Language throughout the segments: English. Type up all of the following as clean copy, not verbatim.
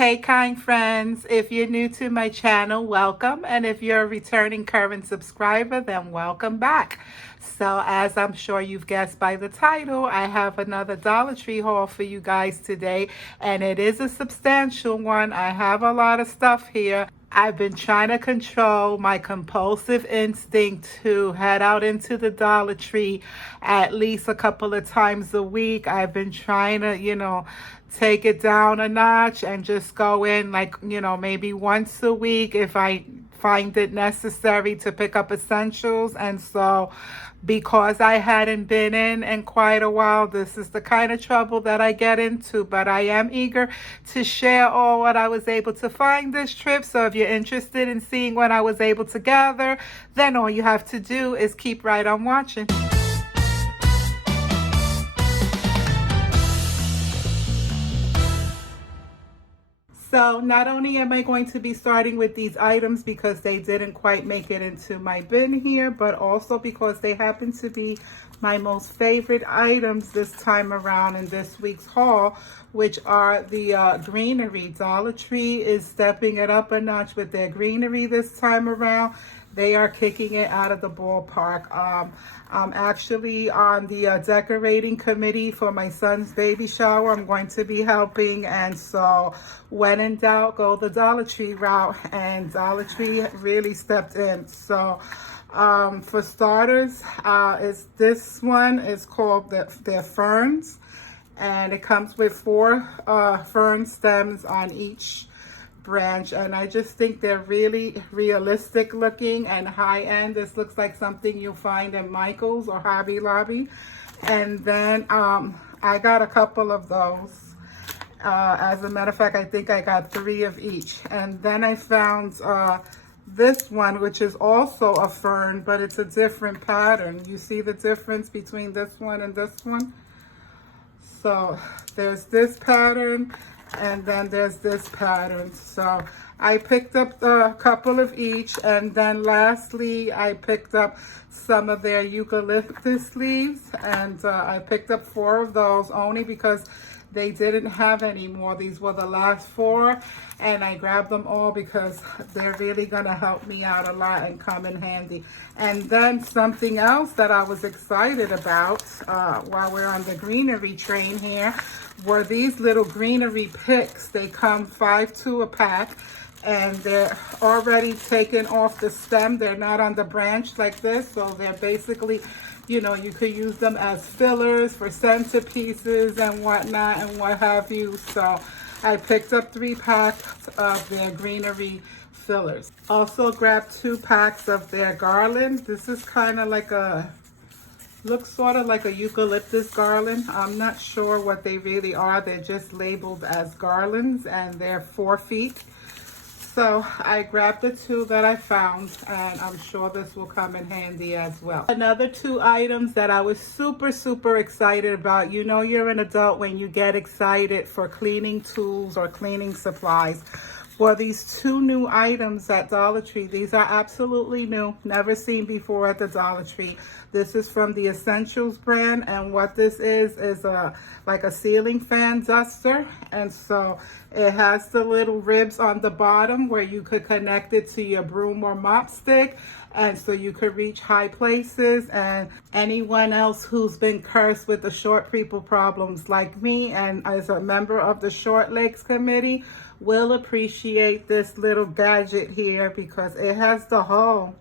Hey kind friends, if you're new to my channel, welcome. And if you're a returning current subscriber, then welcome back. So as I'm sure you've guessed by the title, I have another Dollar Tree haul for you guys today. And it is a substantial one. I have a lot of stuff here. I've been trying to control my compulsive instinct to head out into the Dollar Tree at least a couple of times a week. I've been trying to, take it down a notch and just go in like, maybe once a week if I find it necessary to pick up essentials. And so because I hadn't been in quite a while, this is the kind of trouble that I get into. But I am eager to share all what I was able to find this trip. So if you're interested in seeing what I was able to gather, then all you have to do is keep right on watching. So not only am I going to be starting with these items because they didn't quite make it into my bin here, but also because they happen to be my most favorite items this time around in this week's haul, which are the Greenery. Dollar Tree is stepping it up a notch with their Greenery this time around. They are kicking it out of the ballpark. I'm actually on the decorating committee for my son's baby shower. I'm going to be helping, and so when in doubt, go the Dollar Tree route, and Dollar Tree really stepped in. So for starters, this one is called their ferns, and it comes with 4 fern stems on each branch, and I just think they're really realistic looking and high end. This looks like something you'll find in Michael's or Hobby Lobby. And then I got a couple of those. As a matter of fact, I think I got 3 of each. And then I found this one, which is also a fern, but it's a different pattern. You see the difference between this one and this one? So there's this pattern, and then there's this pattern. So I picked up a couple of each, and then lastly I picked up some of their eucalyptus leaves, and I picked up 4 of those only because they didn't have any more. These were the last 4, and I grabbed them all because they're really gonna help me out a lot and come in handy. And then something else that I was excited about while we're on the Greenery train here were these little Greenery picks. They come 5 a pack, and they're already taken off the stem. They're not on the branch like this, so they're basically, you could use them as fillers for centerpieces and whatnot and what have you. So I picked up 3 packs of their Greenery fillers. Also grabbed 2 packs of their garland. This is kind of like looks sort of like a eucalyptus garland. I'm not sure what they really are. They're just labeled as garlands, and they're 4 feet. So I grabbed the 2 that I found, and I'm sure this will come in handy as well. Another 2 items that I was super excited about. You know you're an adult when you get excited for cleaning tools or cleaning supplies. Well, these 2 new items at Dollar Tree. These are absolutely new, never seen before at the Dollar Tree. This is from the Essentials brand, and what this is like a ceiling fan duster. And so it has the little ribs on the bottom where you could connect it to your broom or mop stick, and so you could reach high places. And anyone else who's been cursed with the short people problems like me, and as a member of the Short Legs Committee, will appreciate this little gadget here because it has the hole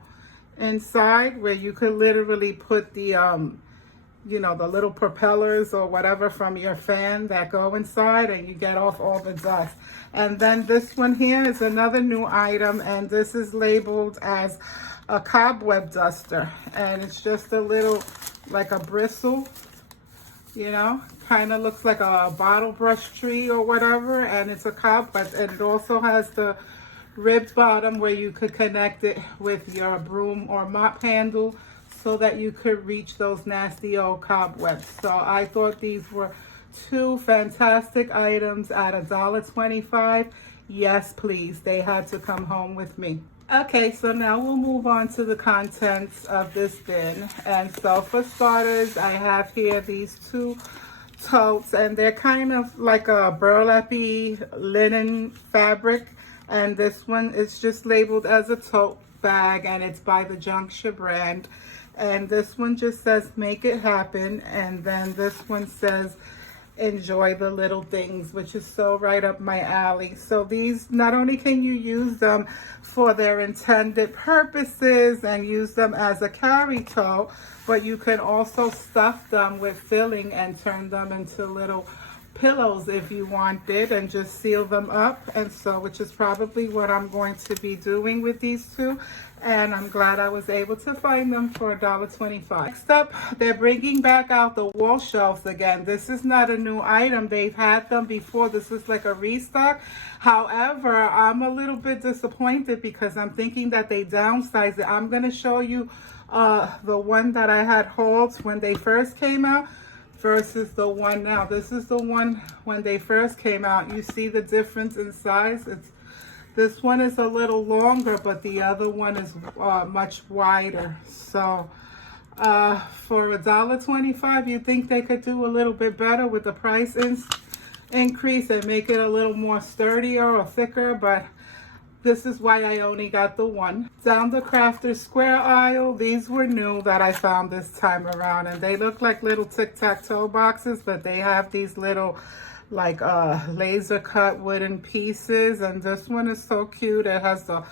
inside where you could literally put the the little propellers or whatever from your fan that go inside, and you get off all the dust. And then this one here is another new item, and this is labeled as a cobweb duster, and it's just a little, like a bristle, kind of looks like a bottle brush tree or whatever, and it's a cobweb, and it also has the ribbed bottom where you could connect it with your broom or mop handle so that you could reach those nasty old cobwebs. So I thought these were 2 fantastic items at $1.25. Yes, please, they had to come home with me. Okay, so now we'll move on to the contents of this bin. And so for starters, I have here these 2 totes, and they're kind of like a burlap-y linen fabric. And this one is just labeled as a tote bag, and it's by the Juncture brand. And this one just says make it happen, and then this one says enjoy the little things, which is so right up my alley. So these, not only can you use them for their intended purposes and use them as a carry tote, but you can also stuff them with filling and turn them into little pillows if you wanted, and just seal them up. And so, which is probably what I'm going to be doing with these two. And I'm glad I was able to find them for $1.25. Next up, they're bringing back out the wall shelves again. This is not a new item. They've had them before. This is like a restock. However, I'm a little bit disappointed because I'm thinking that they downsized it. I'm going to show you the one that I had hauled when they first came out versus the one now. This is the one when they first came out. You see the difference in size? This one is a little longer, but the other one is much wider. So for $1.25, you think they could do a little bit better with the price increase and make it a little more sturdier or thicker, but this is why I only got the one. Down the Crafter's Square aisle, these were new that I found this time around, and they look like little tic-tac-toe boxes, but they have these little like laser cut wooden pieces, and this one is so cute. It has the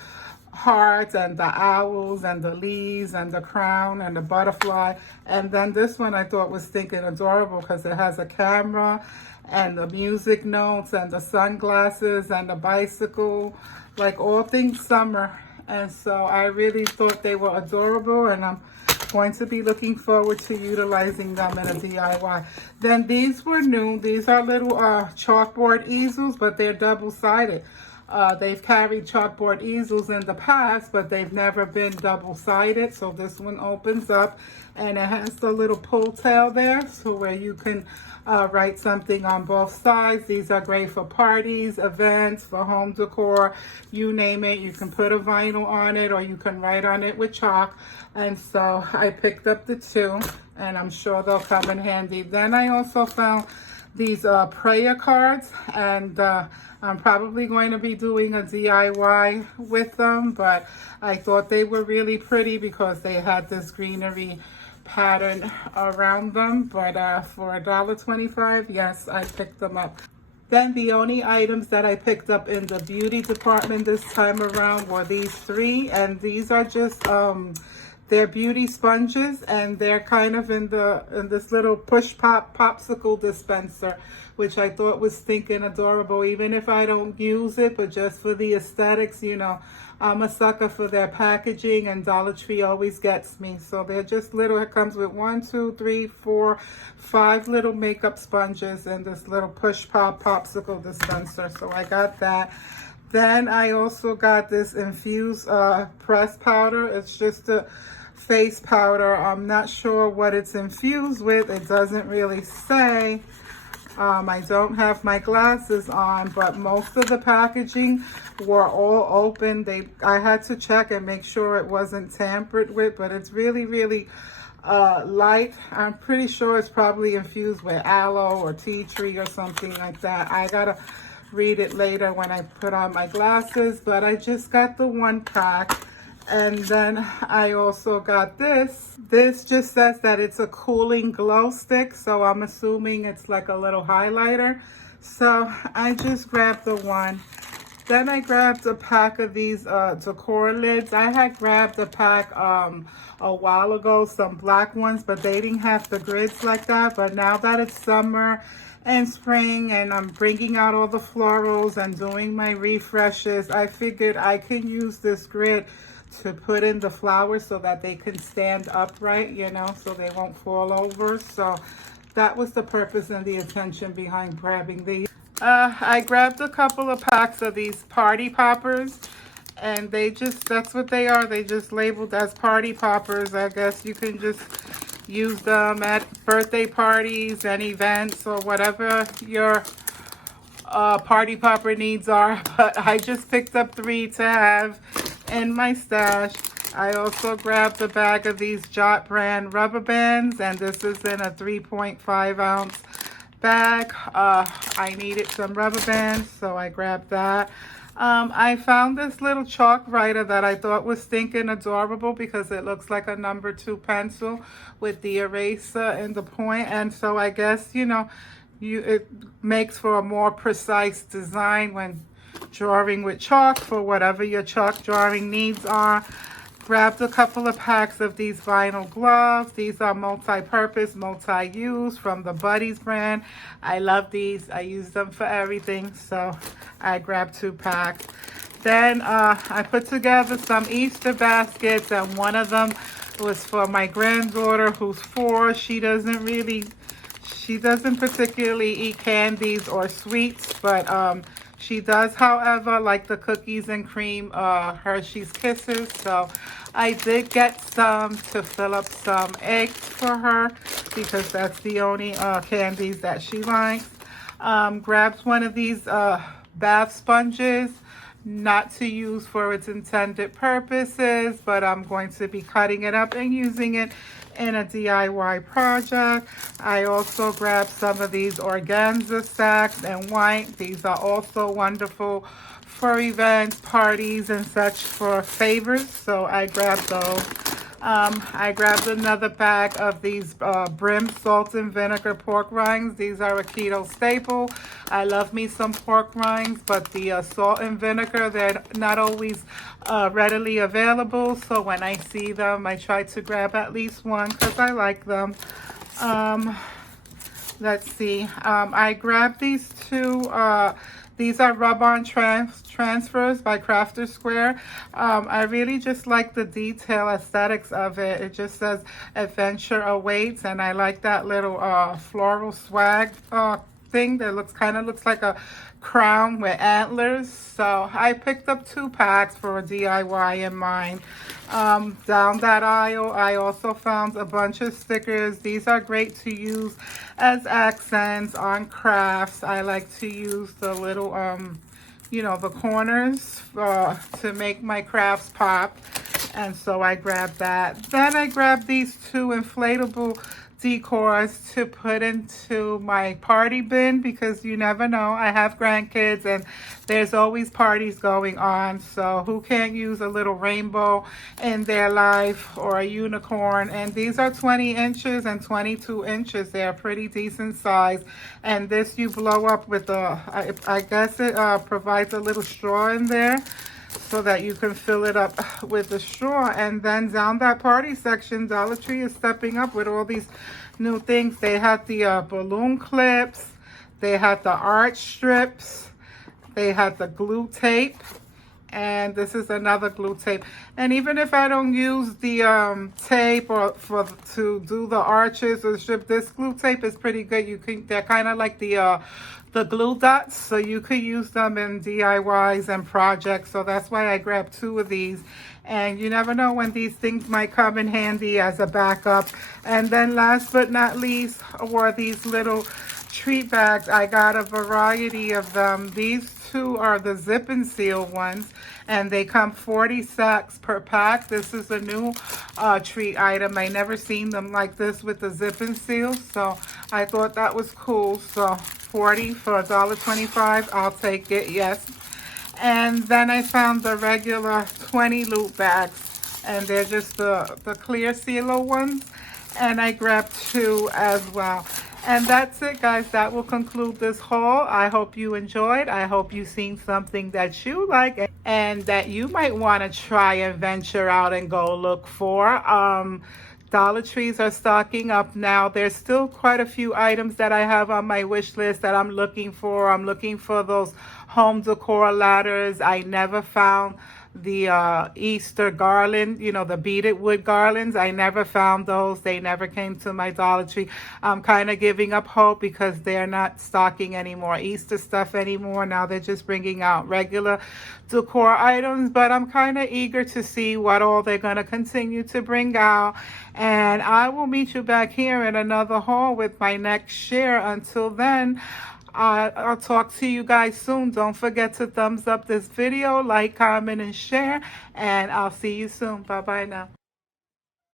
hearts and the owls and the leaves and the crown and the butterfly. And then this one I thought was stinking adorable because it has a camera and the music notes and the sunglasses and the bicycle, like all things summer. And so I really thought they were adorable, and I'm going to be looking forward to utilizing them in a DIY. Then these were new. These are little chalkboard easels, but they're double-sided. They've carried chalkboard easels in the past, but they've never been double-sided. So this one opens up, and it has the little pull tail there, so where you can write something on both sides. These are great for parties, events, for home decor, you name it. You can put a vinyl on it, or you can write on it with chalk. And so I picked up the two, and I'm sure they'll come in handy. Then I also found these prayer cards, and I'm probably going to be doing a DIY with them, but I thought they were really pretty because they had this greenery pattern around them. But for $1.25, yes, I picked them up. Then the only items that I picked up in the beauty department this time around were these three, and these are just they're beauty sponges, and they're kind of in this little push pop popsicle dispenser, which I thought was stinking adorable, even if I don't use it, but just for the aesthetics. You know, I'm a sucker for their packaging, and Dollar Tree always gets me. So they're just little. It comes with 1, 2, 3, 4, 5 little makeup sponges in this little push pop popsicle dispenser. So I got that. Then I also got this infused press powder. It's just a face powder. I'm not sure what it's infused with. It doesn't really say. I don't have my glasses on, but most of the packaging were all open. I had to check and make sure it wasn't tampered with, but it's really, really light. I'm pretty sure it's probably infused with aloe or tea tree or something like that. I gotta read it later when I put on my glasses, but I just got the one pack. And then I also got this. This just says that it's a cooling glow stick, so I'm assuming it's like a little highlighter. So I just grabbed the one. Then I grabbed a pack of these decor lids. I had grabbed a pack a while ago, some black ones, but they didn't have the grids like that. But now that it's summer and spring, and I'm bringing out all the florals and doing my refreshes, I figured I can use this grid to put in the flowers so that they can stand upright, you know, so they won't fall over. So that was the purpose and the intention behind grabbing these. I grabbed a couple of packs of these party poppers, and that's what they are. They just labeled as party poppers. I guess you can just use them at birthday parties and events or whatever your party popper needs are. But I just picked up 3 to have in my stash. I also grabbed a bag of these Jot brand rubber bands, and this is in a 3.5 ounce bag. I needed some rubber bands, so I grabbed that. I found this little chalk writer that I thought was stinking adorable because it looks like a #2 pencil with the eraser and the point. And so I guess, you know, it makes for a more precise design when drawing with chalk for whatever your chalk drawing needs are. Grabbed a couple of packs of these vinyl gloves. These are multi-purpose, multi-use from the Buddies brand. I love these. I use them for everything, so I grabbed 2 packs. Then I put together some Easter baskets, and one of them was for my granddaughter who's 4. She doesn't particularly eat candies or sweets, but she does, however, like the cookies and cream Hershey's Kisses. So I did get some to fill up some eggs for her because that's the only candies that she likes. Grabbed one of these bath sponges, not to use for its intended purposes, but I'm going to be cutting it up and using it in a DIY project. I also grabbed some of these organza sacks and white. These are also wonderful for events, parties, and such for favors, so I grabbed those. I grabbed another bag of these brim salt and vinegar pork rinds. These are a keto staple. I love me some pork rinds, but the salt and vinegar, they're not always readily available. So when I see them, I try to grab at least one because I like them. Let's see. I grabbed these 2. These are rub-on transfers by Crafter Square. I really just like the detail aesthetics of it. It just says adventure awaits, and I like that little floral swag thing that kind of looks like a crown with antlers. So I picked up 2 packs for a DIY in mind. Down that aisle, I also found a bunch of stickers. These are great to use as accents on crafts. I like to use the little, you know, the corners to make my crafts pop. And so I grabbed that. Then I grabbed these 2 inflatable decors to put into my party bin because you never know. I have grandkids and there's always parties going on, so who can't use a little rainbow in their life or a unicorn? And these are 20 inches and 22 inches. They're pretty decent size, and this you blow up with I guess it provides a little straw in there so that you can fill it up with the straw. And then down that party section, Dollar Tree is stepping up with all these new things. They had the balloon clips, they had the art strips, they had the glue tape, and this is another glue tape. And even if I don't use the tape or to do the arches or strip, this glue tape is pretty good. They're kind of like the glue dots, so you could use them in DIYs and projects. So that's why I grabbed 2 of these, and you never know when these things might come in handy as a backup. And then last but not least were these little treat bags. I got a variety of them. These 2 are the zip and seal ones, and they come 40 sacks per pack. This is a new treat item. I never seen them like this with the zip and seal, so I thought that was cool. So 40 for $1.25, I'll take it, yes. And then I found the regular 20 loot bags, and they're just the clear sealer ones, and I grabbed 2 as well. And that's it, guys. That will conclude this haul. I hope you enjoyed. I hope you've seen something that you like and that you might want to try and venture out and go look for. Dollar Trees are stocking up now. There's still quite a few items that I have on my wish list that I'm looking for. I'm looking for those home decor ladders. I never found the Easter garland, you know, the beaded wood garlands. I never found those. They never came to my Dollar Tree. I'm kind of giving up hope because they're not stocking any more Easter stuff anymore. Now they're just bringing out regular decor items, but I'm kind of eager to see what all they're going to continue to bring out. And I will meet you back here in another haul with my next share. Until then, I'll talk to you guys soon. Don't forget to thumbs up this video, like, comment, and share. And I'll see you soon. Bye-bye now.